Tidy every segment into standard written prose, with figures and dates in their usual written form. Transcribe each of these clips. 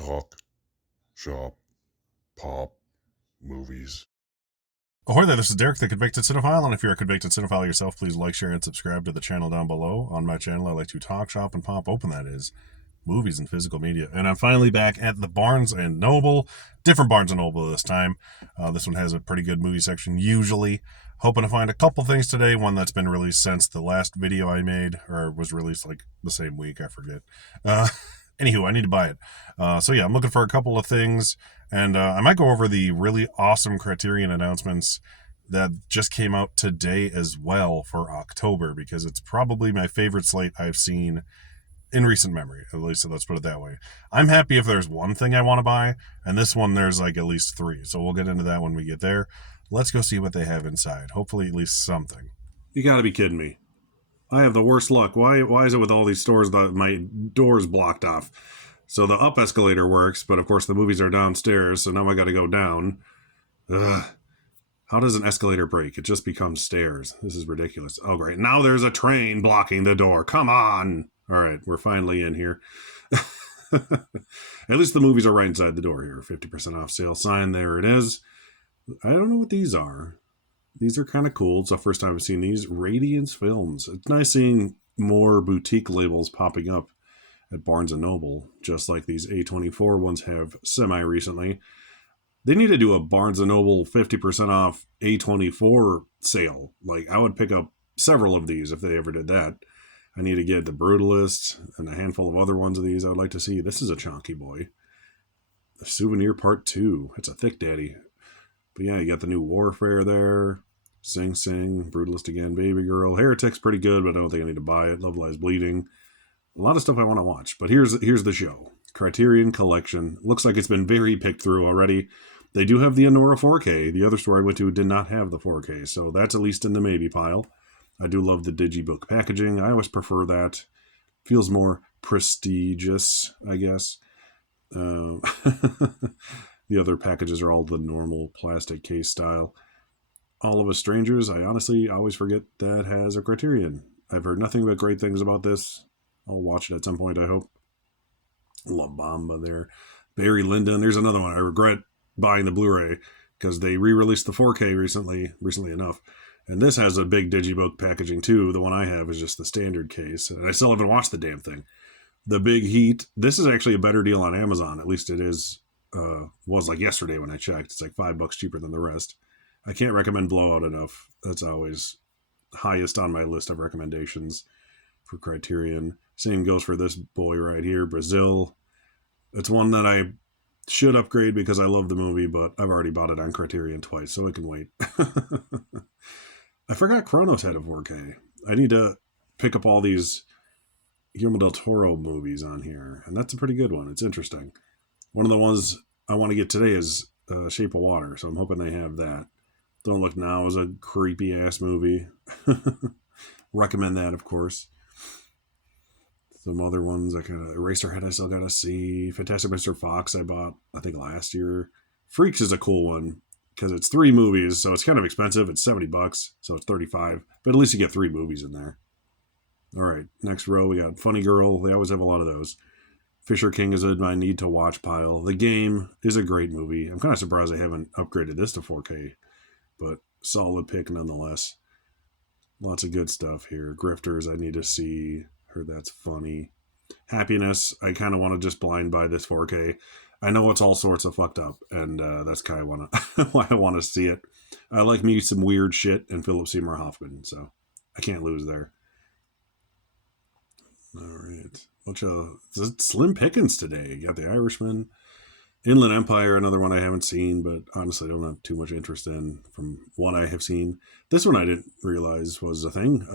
Talk, shop, pop, movies. Ahoy there, this is Derek, the Convicted Cinephile, and if you're a convicted cinephile yourself, please like, share, and subscribe to the channel down below. On my channel, I like to talk, shop, and pop open, that is, movies and physical media. And I'm finally back at the Barnes & Noble, different Barnes & Noble this time. This one has a pretty good movie section, usually. Hoping to find a couple things today, one that's been released since the last video I made, or was released like the same week, I forget. Anywho, I need to buy it. So yeah, I'm looking for a couple of things, and I might go over the really awesome Criterion announcements that just came out today as well for October, because it's probably my favorite slate I've seen in recent memory, at least, so let's put it that way. I'm happy if there's one thing I want to buy, and this one there's like at least three, so we'll get into that when we get there. Let's go see what they have inside. Hopefully at least something. You gotta be kidding me. I have the worst luck. Why is it with all these stores that my door's blocked off? So the up escalator works, but of course the movies are downstairs, so now I gotta go down. Ugh. How does an escalator break? It just becomes stairs. This is ridiculous. Oh, great. Now there's a train blocking the door. Come on. All right, we're finally in here. At least the movies are right inside the door here. 50% off sale sign. There it is. I don't know what these are. These are kind of cool. It's the first time I've seen these. Radiance Films. It's nice seeing more boutique labels popping up at Barnes & Noble, just like these A24 ones have semi-recently. They need to do a Barnes & Noble 50% off A24 sale. Like, I would pick up several of these if they ever did that. I need to get The Brutalist and a handful of other ones of these I would like to see. This is a chonky boy. The Souvenir Part 2. It's a thick daddy. But yeah, you got the new Warfare there. Sing Sing. Brutalist again. Baby Girl. Heretic's pretty good, but I don't think I need to buy it. Love Lies Bleeding. A lot of stuff I want to watch. But here's the show. Criterion Collection. Looks like it's been very picked through already. They do have the Anora 4K. The other store I went to did not have the 4K, so that's at least in the maybe pile. I do love the digibook packaging. I always prefer that. Feels more prestigious, I guess. The other packages are all the normal plastic case style. All of Us Strangers, I honestly always forget that has a Criterion. I've heard nothing but great things about this. I'll watch it at some point, I hope. La Bamba there. Barry Lyndon, there's another one. I regret buying the Blu-ray because they re-released the 4K recently enough. And this has a big digibook packaging too. The one I have is just the standard case. And I still haven't watched the damn thing. The Big Heat. This is actually a better deal on Amazon. At least it is. Was like yesterday when I checked. It's like $5 cheaper than the rest. I can't recommend Blowout enough. That's always highest on my list of recommendations for Criterion. Same goes for this boy right here, Brazil. It's one that I should upgrade because I love the movie, but I've already bought it on Criterion twice, so it can wait. I forgot Kronos had a 4K. I need to pick up all these Guillermo del Toro movies on here, and that's a pretty good one. It's interesting. One of the ones I want to get today is Shape of Water, so I'm hoping they have that. Don't Look Now is a creepy-ass movie. Recommend that, of course. Some other ones, like Eraserhead, I still got to see. Fantastic Mr. Fox, I bought, I think, last year. Freaks is a cool one because it's 3 movies, so it's kind of expensive. It's $70, so it's $35. But at least you get 3 movies in there. All right, next row, we got Funny Girl. They always have a lot of those. Fisher King is in my need-to-watch pile. The Game is a great movie. I'm kind of surprised I haven't upgraded this to 4K, but solid pick nonetheless. Lots of good stuff here. Grifters, I need to see. Heard that's funny. Happiness, I kind of want to just blind buy this 4K. I know it's all sorts of fucked up, and that's kind of why I want to see it. I like me some weird shit and Philip Seymour Hoffman, so I can't lose there. All right. Bunch of slim pickings today. You got The Irishman. Inland Empire, another one I haven't seen, but honestly I don't have too much interest in from what I have seen. This one I didn't realize was a thing.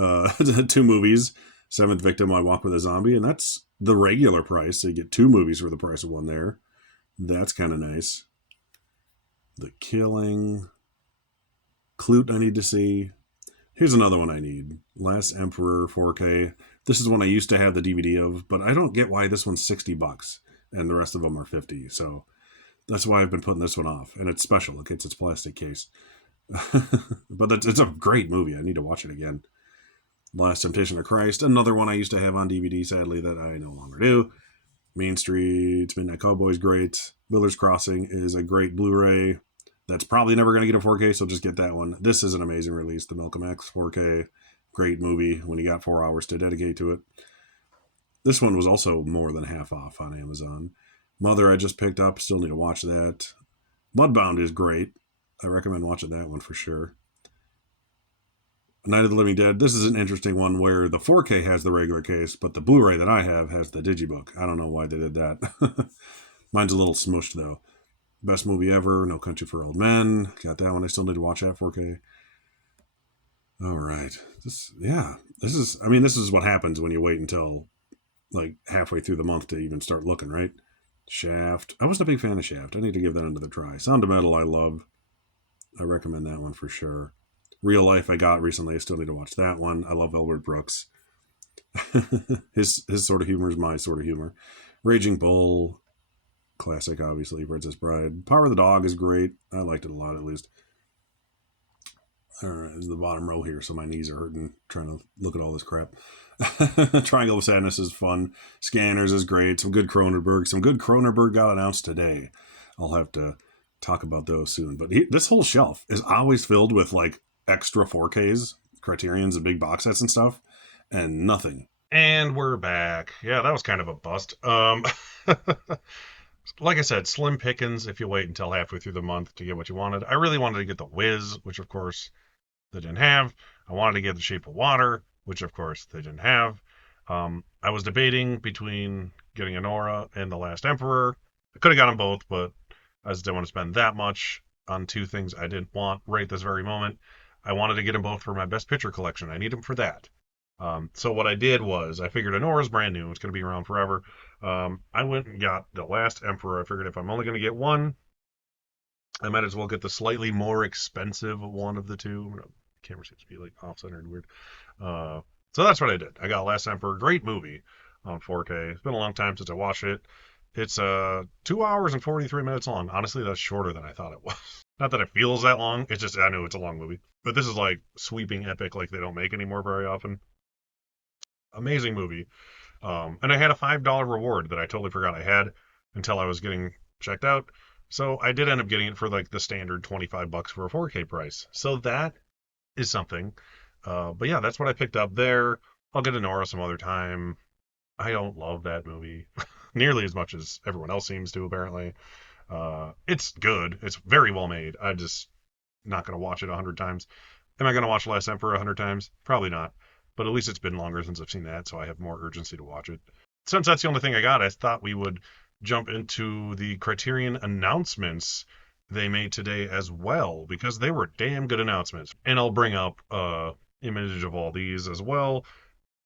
2 movies. Seventh Victim, I Walk with a Zombie, and that's the regular price. So you get 2 movies for the price of one there. That's kind of nice. The Killing. Clute I need to see. Here's another one I need. Last Emperor 4K. This is one I used to have the DVD of, but I don't get why this one's $60 and the rest of them are $50. So that's why I've been putting this one off. And it's special. It gets its plastic case. But it's a great movie. I need to watch it again. Last Temptation of Christ, another one I used to have on DVD, sadly, that I no longer do. Main Street, Midnight Cowboy's great. Miller's Crossing is a great Blu-ray. That's probably never going to get a 4K, so just get that one. This is an amazing release, the Malcolm X 4K. Great movie when you got 4 hours to dedicate to it. This one was also more than half off on Amazon. Mother, I just picked up. Still need to watch that. Mudbound is great. I recommend watching that one for sure. Night of the Living Dead. This is an interesting one where the 4K has the regular case, but the Blu-ray that I have has the digibook. I don't know why they did that. Mine's a little smushed though. Best movie ever. No Country for Old Men. Got that one. I still need to watch that 4K. All right. This is what happens when you wait until like halfway through the month to even start looking, right? Shaft. I wasn't a big fan of Shaft. I need to give that another try. Sound of Metal, I love. I recommend that one for sure. Real Life, I got recently. I still need to watch that one. I love Elbert Brooks. his sort of humor is my sort of humor. Raging Bull, classic, obviously. Princess Bride. Power of the Dog is great. I liked it a lot, at least. All right, this is the bottom row here, so my knees are hurting trying to look at all this crap. Triangle of Sadness is fun. Scanners is great. Some good Cronenberg. Some good Cronenberg got announced today. I'll have to talk about those soon. But this whole shelf is always filled with like extra 4Ks, Criterions, and big box sets and stuff, and nothing. And we're back. Yeah, that was kind of a bust. Like I said, slim pickings if you wait until halfway through the month to get what you wanted. I really wanted to get the Wiz, which of course they didn't have. I wanted to get The Shape of Water, which of course they didn't have. I was debating between getting Anora and The Last Emperor. I could have gotten both, but I just didn't want to spend that much on two things I didn't want right this very moment. I wanted to get them both for my Best Picture collection. I need them for that. So what I did was I figured Anora's brand new. It's going to be around forever. I went and got The Last Emperor. I figured if I'm only going to get one, I might as well get the slightly more expensive one of the two. Camera seems to be like off-center and weird. So that's what I did. I got Last Emperor. Great movie on 4K. It's been a long time since I watched it. It's 2 hours and 43 minutes long. Honestly, that's shorter than I thought it was. Not that it feels that long. It's just I know it's a long movie. But this is like sweeping epic like they don't make anymore very often. Amazing movie. And I had a $5 reward that I totally forgot I had until I was getting checked out. So I did end up getting it for like the standard $25 for a 4K price. So that is something. But yeah, that's what I picked up there. I'll get to Nora some other time. I don't love that movie nearly as much as everyone else seems to, apparently. It's good. It's very well made. I just not going to watch it 100 times. Am I going to watch Last Emperor 100 times? Probably not. But at least it's been longer since I've seen that, so I have more urgency to watch it. Since that's the only thing I got, I thought we would jump into the Criterion announcements they made today as well, because they were damn good announcements. And I'll bring up image of all these as well.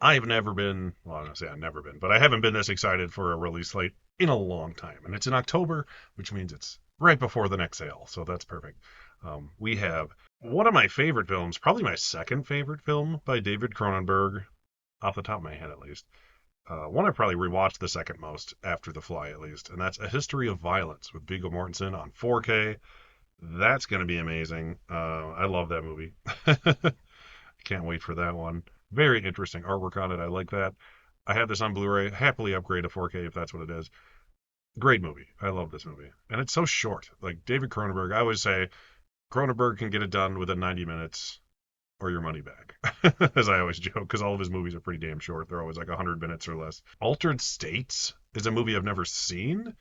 I've never been, well, I don't say I've never been, but I haven't been this excited for a release slate in a long time. And it's in October, which means it's right before the next sale, so that's perfect. We have one of my favorite films, probably my second favorite film by David Cronenberg, off the top of my head at least. One I probably rewatched the second most after The Fly at least, and that's A History of Violence with Viggo Mortensen on 4K. That's going to be amazing. I love that movie. Can't wait for that one. Very interesting artwork on it. I like that. I have this on Blu-ray. Happily upgrade to 4K if that's what it is. Great movie. I love this movie. And it's so short. Like David Cronenberg, I always say Cronenberg can get it done within 90 minutes or your money back, as I always joke, because all of his movies are pretty damn short. They're always like 100 minutes or less. Altered States is a movie I've never seen,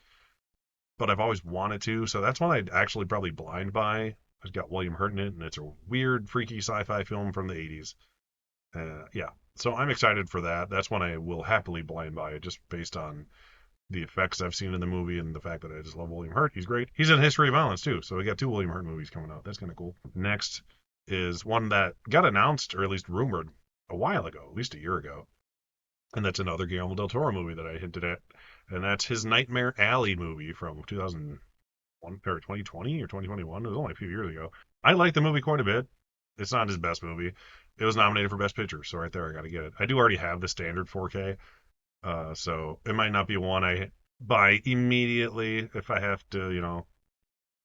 but I've always wanted to. So that's one I'd actually probably blind buy. It's got William Hurt in it, and it's a weird, freaky sci-fi film from the 80s. Yeah, so I'm excited for that. That's one I will happily blind buy, just based on the effects I've seen in the movie and the fact that I just love William Hurt. He's great. He's in History of Violence too, so we got two William Hurt movies coming out. That's kind of cool. Next is one that got announced, or at least rumored, a while ago, at least a year ago, and that's another Guillermo del Toro movie that I hinted at, and that's his Nightmare Alley movie from 2001 or 2020 or 2021. It was only a few years ago. I like the movie quite a bit. It's not his best movie. It was nominated for Best Picture, so right there I got to get it. I do already have the standard 4K, so it might not be one I buy immediately if I have to,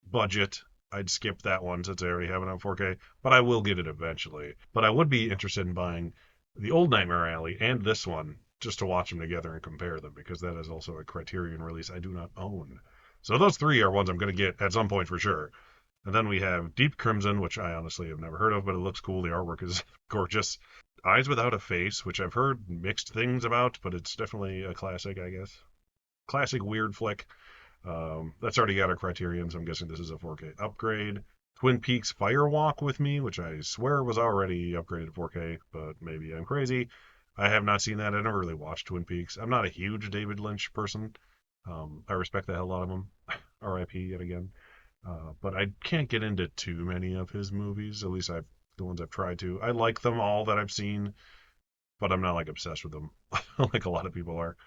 budget. I'd skip that one since I already have it on 4K, but I will get it eventually. But I would be interested in buying the old Nightmare Alley and this one just to watch them together and compare them, because that is also a Criterion release I do not own. So those three are ones I'm going to get at some point for sure. And then we have Deep Crimson, which I honestly have never heard of, but it looks cool. The artwork is gorgeous. Eyes Without a Face, which I've heard mixed things about, but it's definitely a classic, I guess. Classic weird flick. That's already got a Criterion, so I'm guessing this is a 4K upgrade. Twin Peaks Firewalk with Me, which I swear was already upgraded to 4K, but maybe I'm crazy. I have not seen that. I never really watched Twin Peaks. I'm not a huge David Lynch person. I respect the hell out of him. R.I.P. yet again. But I can't get into too many of his movies. At least the ones I've tried to. I like them all that I've seen, but I'm not like obsessed with them like a lot of people are.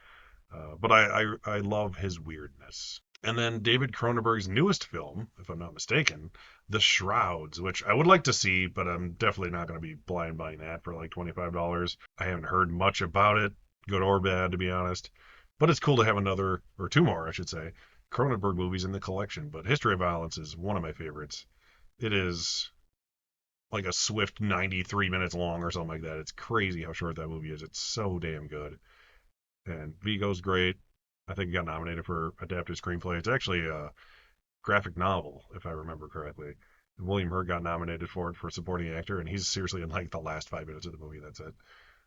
But I love his weirdness. And then David Cronenberg's newest film, if I'm not mistaken, The Shrouds, which I would like to see, but I'm definitely not going to be blind buying that for like $25. I haven't heard much about it, good or bad, to be honest. But it's cool to have another, or two more, I should say, Cronenberg movies in the collection. But History of Violence is one of my favorites. It is like a swift 93 minutes long or something like that. It's crazy how short that movie is. It's so damn good. And Vigo's great. I think he got nominated for adapted screenplay. It's actually a graphic novel, if I remember correctly. William Hurt got nominated for it for supporting actor, and he's seriously in like the last 5 minutes of the movie. That's it.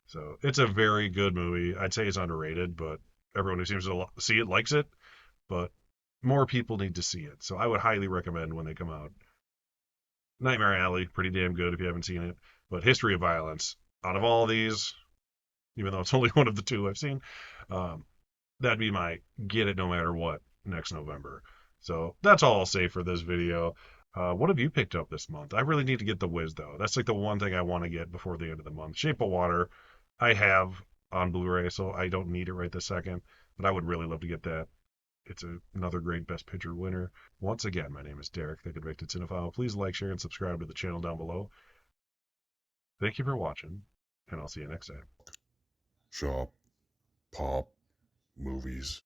So it's a very good movie. I'd say it's underrated, but everyone who seems to see it likes it. But more people need to see it. So I would highly recommend when they come out. Nightmare Alley, pretty damn good if you haven't seen it. But History of Violence, out of all these, even though it's only one of the two I've seen, um, that'd be my get it no matter what next November. So that's all I'll say for this video. What have you picked up this month? I really need to get The Wiz though. That's like the one thing I want to get before the end of the month. Shape of Water, I have on Blu-ray, so I don't need it right this second. But I would really love to get that. It's another great Best Picture winner. Once again, my name is Derek, the Convicted Cinephile. Please like, share, and subscribe to the channel down below. Thank you for watching, and I'll see you next time. Shop, pop, movies.